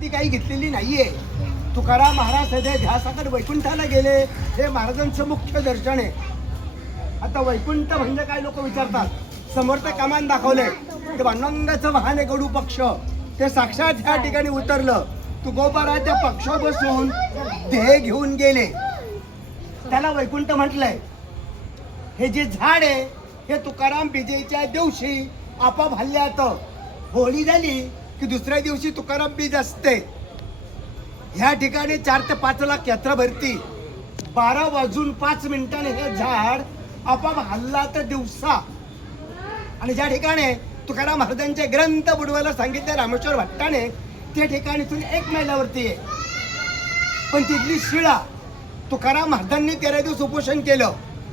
ती काही घेतलेली नाहीये. तुकाराम महाराज सध्या ध्यासाकडे वैकुंठाला गेले, हे महाराजांचं मुख्य दर्शन आहे. आता वैकुंठ म्हणजे काय लोक विचारतात. समर्थ कमान दाखवले ते पांडुरंगाचं वाहन आहे गरुड पक्ष, ते साक्षात ह्या ठिकाणी उतरलं. तुकोबाराच्या पक्ष बसून देह घेऊन गेले, त्याला वैकुंठ म्हटलंय. हे जे झाड आहे हे तुकाराम विजयीच्या दिवशी आपाप हल्ल्यात होळी झाली की दुसऱ्या दिवशी तुकाराम बीज असते. ह्या ठिकाणी 4 ते 5 लाख यात्रा भरती. 12:05 हे झाड आपाप हल्ला तर दिवसा. आणि ज्या ठिकाणी तुकाराम महाराजांचे ग्रंथ बुडवायला सांगितले रामेश्वर भट्टाने, ते ठिकाणी इथून 1 मैलावरती आहे. पण तिथली शिळा तुकाराम महाराजांनी 13 दिवस उपोषण केलं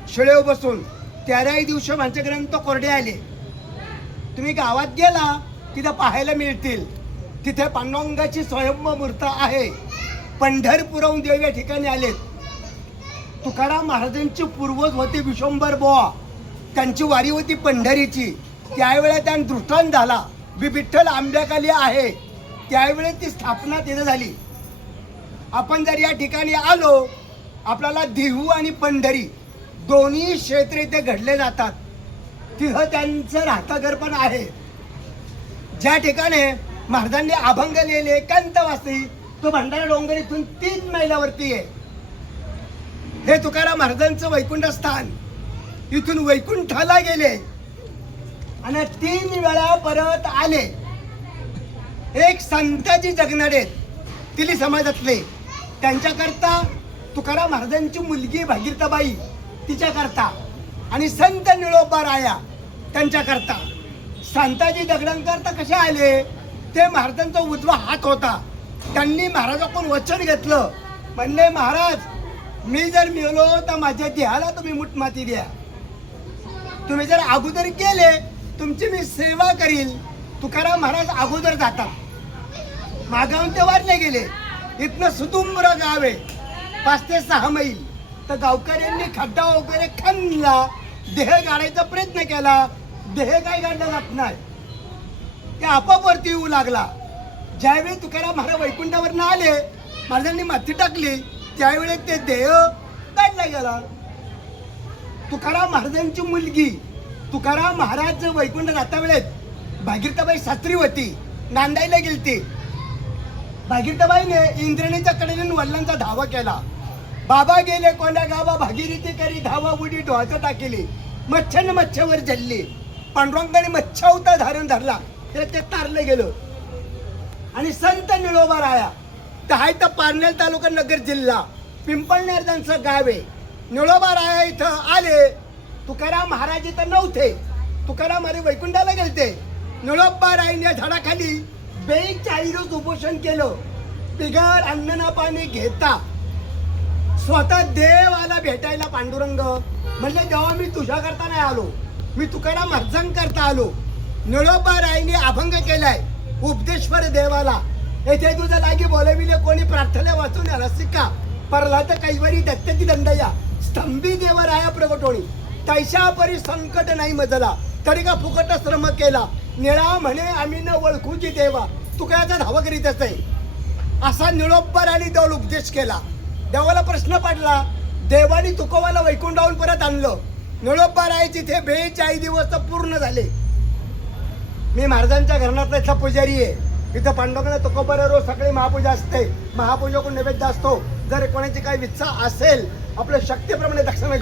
शिळेवर बसून. 13ही दिवशी माझे ग्रंथ कोरडे आले. तुम्ही गावात गेला तिथं पाहायला मिळतील. तिथे पांडुरंगाची स्वयंभू मूर्त आहे. पंढरपुरहून देव या ठिकाणी आलेत. तुकाराम महाराजांची पूर्वज होती विश्वंभर बुवा, त्यांची वारी होती पंढरीची. त्यावेळेला त्यांना दृष्टांत झाला विठ्ठल आंब्याखाली आहे, त्यावेळेस ती स्थापना तिथं झाली. आपण जर या ठिकाणी आलो, आपल्याला देहू आणि पंढरी दोन्ही क्षेत्र इथे घडले जातात. तिथं त्यांचं राहतं घर पण आहे. ज्या ठिकाणी महाराजांनी अभंग लिहिले एकांतवासी, तो भंडारा डोंगर इथून 3 मैलावरती आहे. हे तुकाराम महाराजांचं वैकुंठ स्थान. इथून वैकुंठाला गेले आणि 3 वेळा परत आले. एक संताजी जगणारे तिली समाजातले, त्यांच्याकरता तुकाराम महाराजांची मुलगी भागीरथबाई तिच्याकरता, आणि संत निळोबा राया त्यांच्याकरता. संताजी दगडांकरता कसे आले, ते महाराजांचा उजवा हात होता. त्यांनी महाराजाकडून वचन घेतलं, म्हणले महाराज मी जर मिळलो तर माझ्या देहाला तुम्ही मुठमाती द्या. तुम्ही जर अगोदर केले तुमची मी सेवा करील. तुकाराम महाराज अगोदर जातात. मागाहून ते वारले गेले. इथनं सुतुंब्र गाव आहे 5 ते 6 मैल. तर गावकऱ्यांनी खड्डा वगैरे खणला, देह गाडायचा प्रयत्न केला. देह काय गाडला जात नाही, ते आपोआप वरती येऊ लागला. ज्यावेळी तुकाराम महाराज वैकुंठावरनं आले, महाराजांनी माती टाकली, त्यावेळी ते देह काढला गेला. तुकाराम महाराजांची मुलगी तुकाराम महाराज वैकुंठ जाता वेळेत भागीरथबाई सासरी होती, नांदायला गेलती. भागीरथबाईने इंद्रणीच्या कडेने वडिलांचा धावा केला. बाबा गेले कोण्या गावा, भागीरथी करी धावा उडी डोहाचं टाकेली. मच्छन मच्छवर झल्ली, पांडुरंगाने मच्छावता धारण धरला, ते तारलं गेलं. आणि संत निळोबा राया तर हाय तर पारनेर तालुका नगर जिल्हा पिंपळनेर त्यांचं गाव आहे. निळोबा राया इथं आले. तुकाराम महाराज इथं नव्हते. तुकाराम महाराज वैकुंठाला गेलते. निळोबा रायाने झाडाखाली 42 दिवस उपोषण केलं, बिगर अन्न ना पाणी घेता. स्वतः देवाला भेटायला पांडुरंग म्हणले, देवा मी तुझ्या करता नाही आलो, मी तुकाराम महाराजांकरता आलो. निळोबा रायाने अभंग केलाय उपदेश्वर देवाला. येथे तुझं लागी बोलविले कोणी, प्रार्थना वाचून रसिका परलात कैवरी दत्तती दंडया, स्तंभी देव राया प्रगटोणी. तैशा परी संकट नाही मजला, तरी का फुकट श्रम केला. निळा म्हणे आम्ही न ओळखूची देवा, तुकाराचा धावा करीत असे. असा निळोबा रायाने देवाला उपदेश केला. देवाला प्रश्न पडला. देवानी तुकोबाला वैकुंठावरून परत आणलं. निळोबा रायाचे इथे 42 दिवस पूर्ण झाले. मी महाराजांच्या घराण्यातला इथला पुजारी आहे. इथं पांडुरंगाला तुकोबाला रोज सकाळी महापूजा असते. महापूजा कोण नैवेद्य असतो. जर कोणाची काही इच्छा असेल आपल्या शक्तीप्रमाणे दक्षिणा